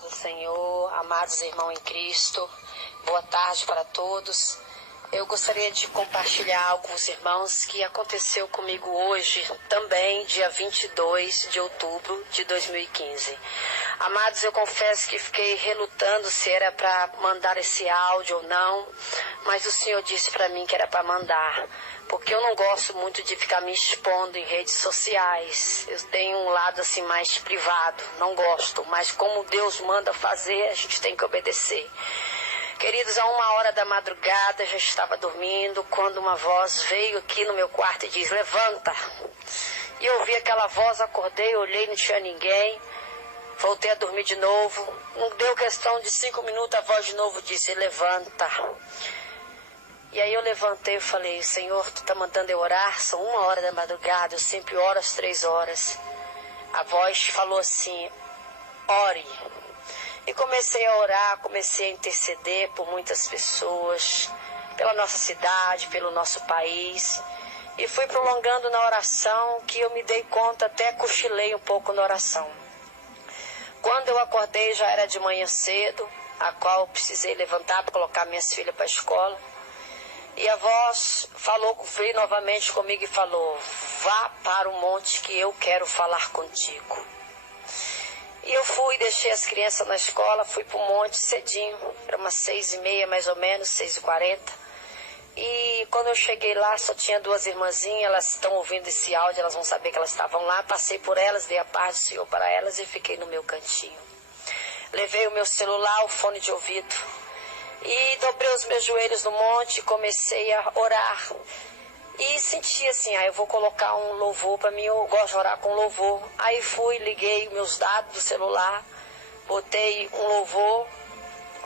paz do Senhor, amados irmãos em Cristo, boa tarde para todos. Eu gostaria de compartilhar algo com os irmãos que aconteceu comigo hoje, também dia 22 de outubro de 2015. Amados, eu confesso que fiquei relutando se era para mandar esse áudio ou não, mas o Senhor disse para mim que era para mandar, porque eu não gosto muito de ficar me expondo em redes sociais. Eu tenho um lado assim mais privado, não gosto, mas como Deus manda fazer, a gente tem que obedecer. Queridos, a 1h da madrugada, já estava dormindo, quando uma voz veio aqui no meu quarto e disse, levanta. E eu ouvi aquela voz, acordei, olhei, não tinha ninguém, voltei a dormir de novo. Não deu questão de 5 minutos, a voz de novo disse, levanta. E aí eu levantei e falei, Senhor, Tu está mandando eu orar? São 1h da madrugada, eu sempre oro às 3 horas. A voz falou assim, ore. E comecei a orar, comecei a interceder por muitas pessoas, pela nossa cidade, pelo nosso país. E fui prolongando na oração, que eu me dei conta, até cochilei um pouco na oração. Quando eu acordei já era de manhã cedo, a qual eu precisei levantar para colocar minhas filhas para a escola. E a voz veio novamente comigo e falou, vá para o monte que eu quero falar contigo. E eu fui, deixei as crianças na escola, fui para o monte cedinho, era umas 6h30 mais ou menos, 6h40. E quando eu cheguei lá, só tinha 2 irmãzinhas, elas estão ouvindo esse áudio, elas vão saber que elas estavam lá. Passei por elas, dei a paz do Senhor para elas e fiquei no meu cantinho. Levei o meu celular, o fone de ouvido e dobrei os meus joelhos no monte e comecei a orar. E senti assim, eu vou colocar um louvor para mim, eu gosto de orar com louvor. Aí fui, liguei meus dados do celular, botei um louvor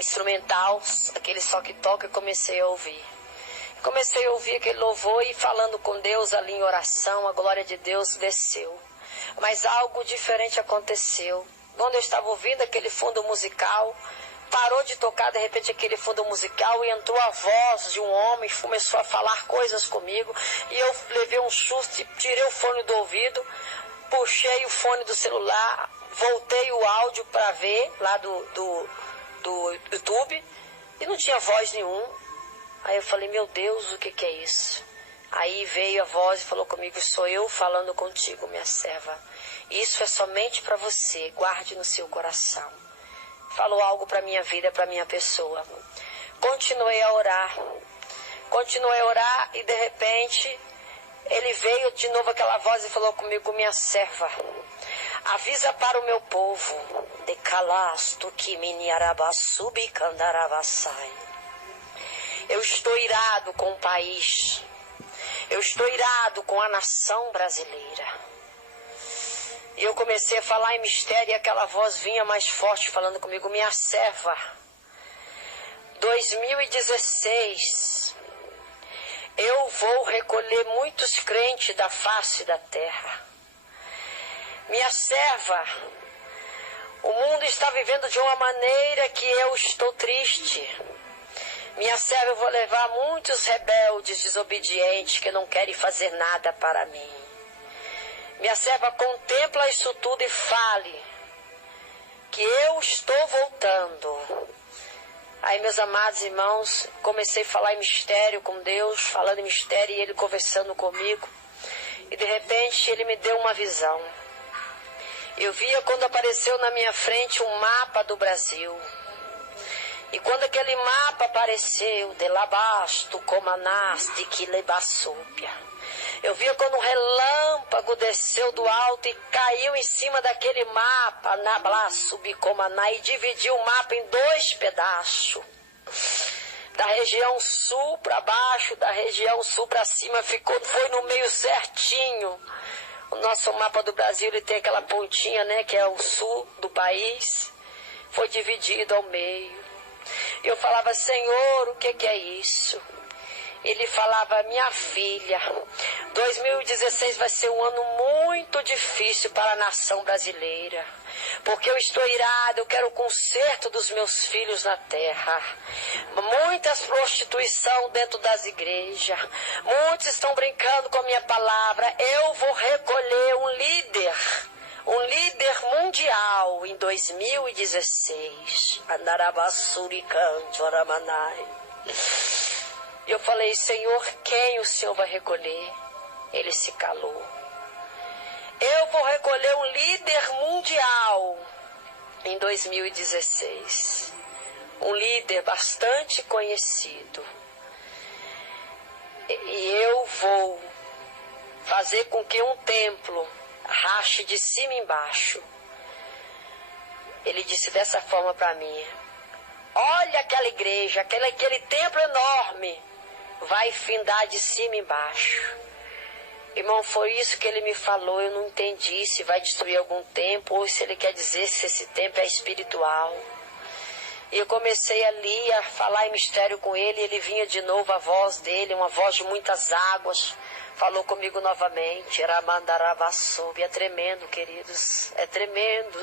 instrumental, aquele só que toca, e comecei a ouvir. Comecei a ouvir aquele louvor e falando com Deus ali em oração, a glória de Deus desceu. Mas algo diferente aconteceu. Quando eu estava ouvindo aquele fundo musical, parou de tocar de repente aquele fundo musical e entrou a voz de um homem, começou a falar coisas comigo e eu levei um susto, tirei o fone do ouvido, puxei o fone do celular, voltei o áudio para ver lá do YouTube e não tinha voz nenhuma. Aí eu falei, meu Deus, o que é isso? Aí veio a voz e falou comigo, sou eu falando contigo, minha serva. Isso é somente para você, guarde no seu coração. Falou algo para minha vida, para minha pessoa. Continuei a orar e de repente ele veio de novo aquela voz e falou comigo, minha serva, avisa para o meu povo, de calasto que miniarabasubi candarabasai. Eu estou irado com o país, eu estou irado com a nação brasileira. E eu comecei a falar em mistério e aquela voz vinha mais forte falando comigo, minha serva, 2016, eu vou recolher muitos crentes da face da terra. Minha serva, o mundo está vivendo de uma maneira que eu estou triste. Minha serva, eu vou levar muitos rebeldes, desobedientes, que não querem fazer nada para mim. Minha serva, contempla isso tudo e fale que eu estou voltando. Aí, meus amados irmãos, comecei a falar em mistério com Deus, falando em mistério e Ele conversando comigo. E de repente Ele me deu uma visão. Eu via quando apareceu na minha frente um mapa do Brasil. E quando aquele mapa apareceu, de labasto, comanás, de quilebassúpia. Eu via quando um relâmpago desceu do alto e caiu em cima daquele mapa, nablá, subicomaná, e dividiu o mapa em 2 pedaços. Da região sul para baixo, da região sul para cima, foi no meio certinho. O nosso mapa do Brasil, ele tem aquela pontinha, né, que é o sul do país. Foi dividido ao meio. E eu falava, Senhor, o que é isso? Ele falava, minha filha, 2016 vai ser um ano muito difícil para a nação brasileira, porque eu estou irado, eu quero o conserto dos meus filhos na terra. Muitas prostituição dentro das igrejas, muitos estão brincando com a minha palavra. Eu vou recolher um líder, um líder mundial em 2016. E eu falei, Senhor, quem o Senhor vai recolher? Ele se calou. Eu vou recolher um líder mundial em 2016. Um líder bastante conhecido. E eu vou fazer com que um templo rache de cima e embaixo. Ele disse dessa forma para mim: olha aquela igreja, aquele templo enorme, vai findar de cima e embaixo. Irmão, foi isso que ele me falou. Eu não entendi se vai destruir algum templo ou se ele quer dizer se esse templo é espiritual. E eu comecei ali a falar em mistério com ele, e ele vinha de novo, a voz dele, uma voz de muitas águas, falou comigo novamente. É tremendo, queridos, é tremendo.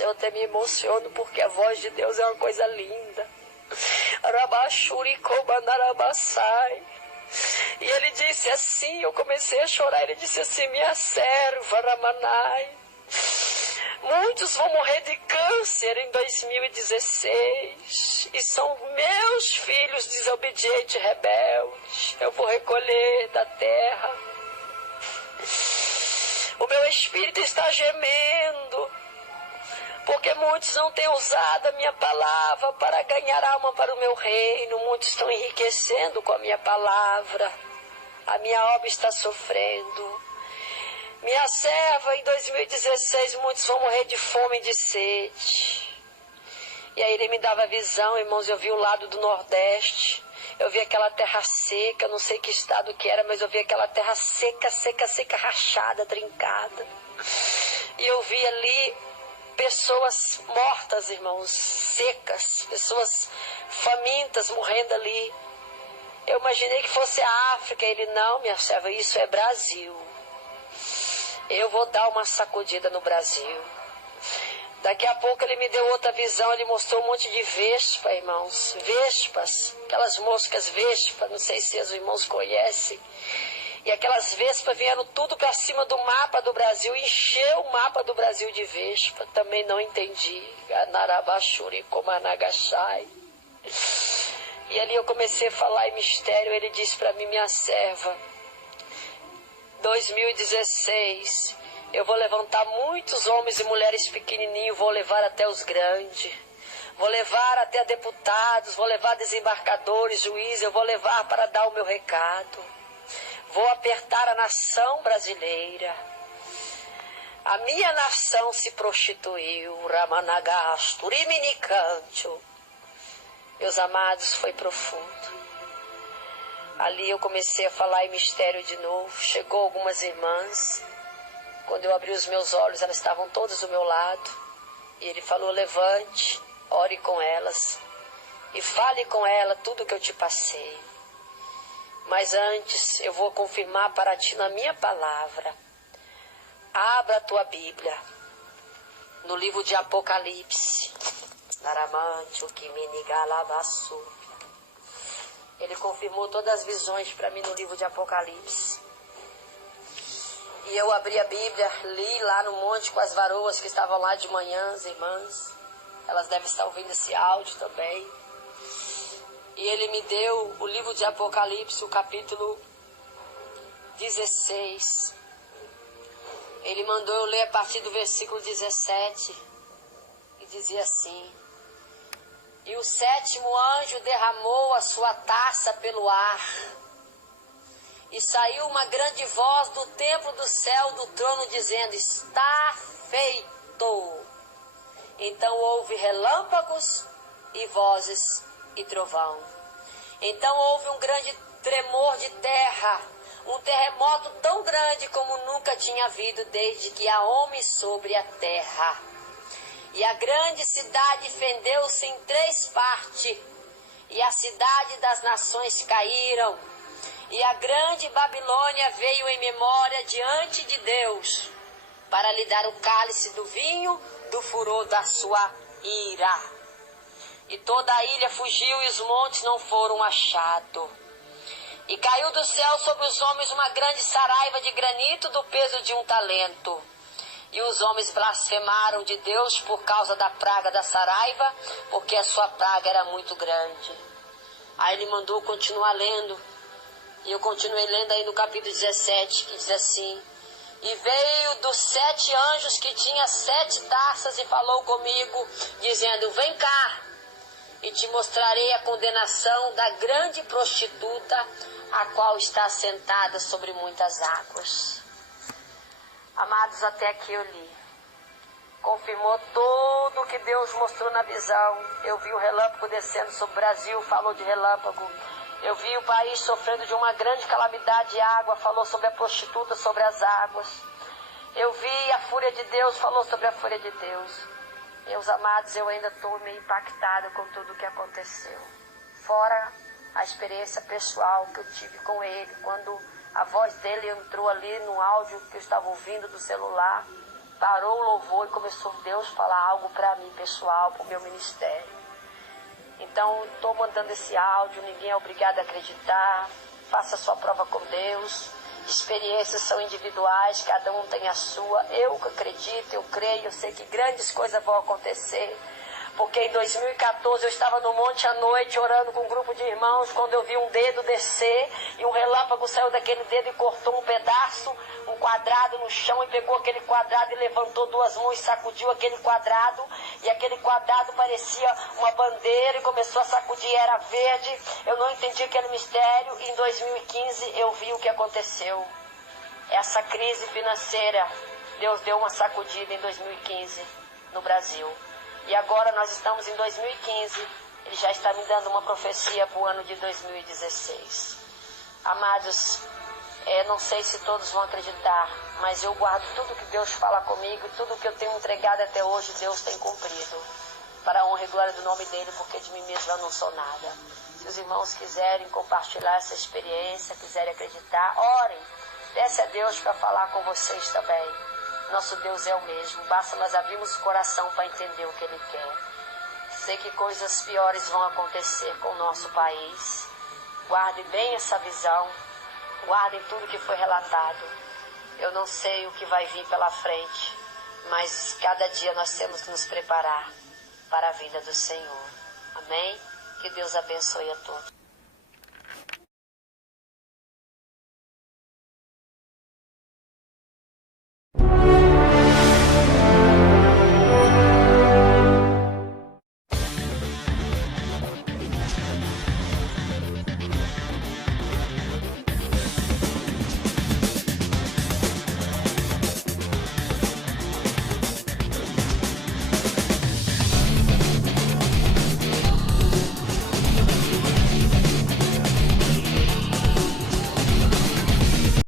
Eu até me emociono porque a voz de Deus é uma coisa linda. E ele disse assim, eu comecei a chorar, ele disse assim: minha serva, Ramanai, muitos vão morrer de câncer em 2016 e são meus filhos desobedientes, rebeldes. Eu vou recolher da terra. O meu espírito está gemendo, porque muitos não têm usado a minha palavra para ganhar alma para o meu reino. Muitos estão enriquecendo com a minha palavra. A minha obra está sofrendo. Minha serva, em 2016, muitos vão morrer de fome e de sede. E aí ele me dava visão, irmãos, eu vi o lado do Nordeste. Eu vi aquela terra seca, eu não sei que estado que era, mas eu vi aquela terra seca, rachada, trincada. E eu vi ali pessoas mortas, irmãos, secas, pessoas famintas morrendo ali. Eu imaginei que fosse a África. Ele: não, minha serva, isso é Brasil. Eu vou dar uma sacudida no Brasil. Daqui a pouco ele me deu outra visão, ele mostrou um monte de vespa, irmãos, vespas, aquelas moscas vespa, não sei se os irmãos conhecem. E aquelas vespas vieram tudo para cima do mapa do Brasil, encheu o mapa do Brasil de vespa. Também não entendi. E ali eu comecei a falar em mistério. Ele disse para mim: minha serva, 2016, eu vou levantar muitos homens e mulheres pequenininhos, vou levar até os grandes, vou levar até deputados, vou levar desembargadores, juízes, eu vou levar para dar o meu recado. Vou apertar a nação brasileira. A minha nação se prostituiu. Meus amados, foi profundo. Ali eu comecei a falar em mistério de novo. Chegou algumas irmãs. Quando eu abri os meus olhos, elas estavam todas do meu lado. E ele falou: levante, ore com elas e fale com ela tudo o que eu te passei. Mas antes, eu vou confirmar para ti na minha palavra. Abra a tua Bíblia no livro de Apocalipse. Ele confirmou todas as visões para mim no livro de Apocalipse. E eu abri a Bíblia, li lá no monte com as varoas que estavam lá de manhã, as irmãs. Elas devem estar ouvindo esse áudio também. E ele me deu o livro de Apocalipse, o capítulo 16. Ele mandou eu ler a partir do versículo 17. E dizia assim: e o sétimo anjo derramou a sua taça pelo ar. E saiu uma grande voz do templo do céu do trono, dizendo: está feito. Então houve relâmpagos e vozes e trovão. Então houve um grande tremor de terra, um terremoto tão grande como nunca tinha havido desde que há homem sobre a terra. E a grande cidade fendeu-se em 3 partes, e a cidade das nações caíram, e a grande Babilônia veio em memória diante de Deus, para lhe dar o cálice do vinho do furor da sua ira. E toda a ilha fugiu e os montes não foram achados. E caiu do céu sobre os homens uma grande saraiva de granito do peso de 1 talento. E os homens blasfemaram de Deus por causa da praga da saraiva, porque a sua praga era muito grande. Aí ele mandou continuar lendo. E eu continuei lendo aí no capítulo 17, que diz assim: e veio dos 7 anjos que tinha 7 taças e falou comigo, dizendo: vem cá, e te mostrarei a condenação da grande prostituta, a qual está sentada sobre muitas águas. Amados, até aqui eu li. Confirmou tudo o que Deus mostrou na visão. Eu vi o relâmpago descendo sobre o Brasil, falou de relâmpago. Eu vi o país sofrendo de uma grande calamidade de água, falou sobre a prostituta, sobre as águas. Eu vi a fúria de Deus, falou sobre a fúria de Deus. Meus amados, eu ainda estou meio impactada com tudo o que aconteceu. Fora a experiência pessoal que eu tive com ele, quando a voz dele entrou ali no áudio que eu estava ouvindo do celular, parou o louvor e começou Deus a falar algo para mim, pessoal, para o meu ministério. Então, estou mandando esse áudio, ninguém é obrigado a acreditar, faça a sua prova com Deus. Experiências são individuais, cada um tem a sua. Eu acredito, eu creio, eu sei que grandes coisas vão acontecer. Porque em 2014 eu estava no monte à noite orando com um grupo de irmãos, quando eu vi um dedo descer e um relâmpago saiu daquele dedo e cortou um pedaço, um quadrado no chão, e pegou aquele quadrado e levantou 2 mãos e sacudiu aquele quadrado, e aquele quadrado parecia uma bandeira e começou a sacudir, era verde. Eu não entendi aquele mistério e em 2015 eu vi o que aconteceu. Essa crise financeira, Deus deu uma sacudida em 2015 no Brasil. E agora nós estamos em 2015, ele já está me dando uma profecia para o ano de 2016. Amados, não sei se todos vão acreditar, mas eu guardo tudo que Deus fala comigo, tudo que eu tenho entregado até hoje, Deus tem cumprido. Para a honra e glória do nome dele, porque de mim mesmo eu não sou nada. Se os irmãos quiserem compartilhar essa experiência, quiserem acreditar, orem, peça a Deus para falar com vocês também. Nosso Deus é o mesmo, basta nós abrirmos o coração para entender o que Ele quer. Sei que coisas piores vão acontecer com o nosso país. Guardem bem essa visão, guardem tudo que foi relatado. Eu não sei o que vai vir pela frente, mas cada dia nós temos que nos preparar para a vinda do Senhor. Amém? Que Deus abençoe a todos.